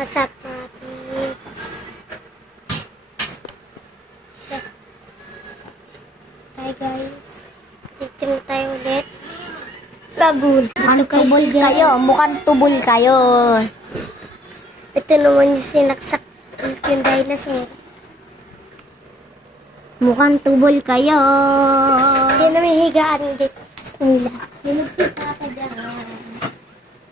What's up, puppies? Hi guys. Dito na tayo ulit. Lagoon. Mukhang tubol kayo. Mukhang tubol kayo. Ito naman yung sinaksak yung dinosaur. Mukhang tubol kayo. Hindi na may higaan dito nila. Pinagkita ka dyan.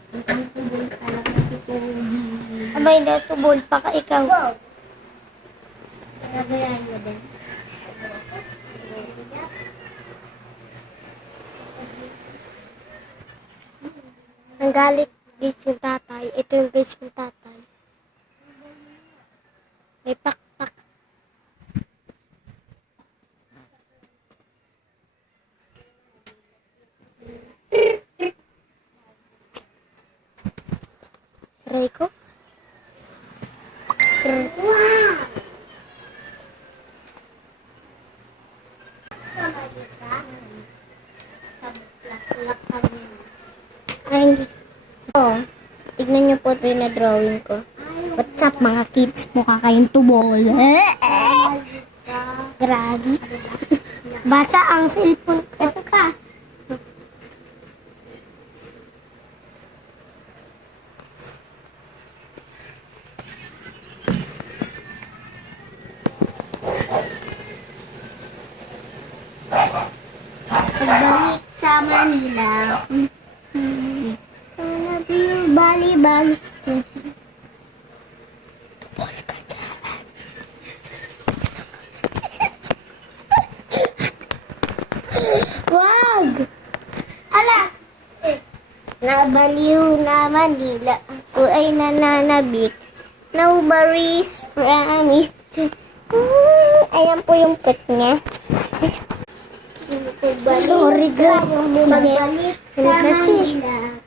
Mukhang tubol ka lang kasi pogi. Abay na tubol pa ka ikaw. Nagayahin mo din. Ang galit guys yung tatay. Ito yung guys yung tatay. May pakpak. Aray ko. Wow! Ay, Oh, tignan niyo po ito yung na-drawing ko. What's up mga kids? Mukha kayong tubol. Grabe. basa ang cellphone ko. Ito ka. Pagbalik sa Manila. Bali-bali. Tubol ka dyan. Wag! Ala! Nabaliw na Manila. Ako ay nananabik. Nobody's promised. Ayan po yung pet niya. Sorry, guys. Pagbalik sa Kasi, Manila.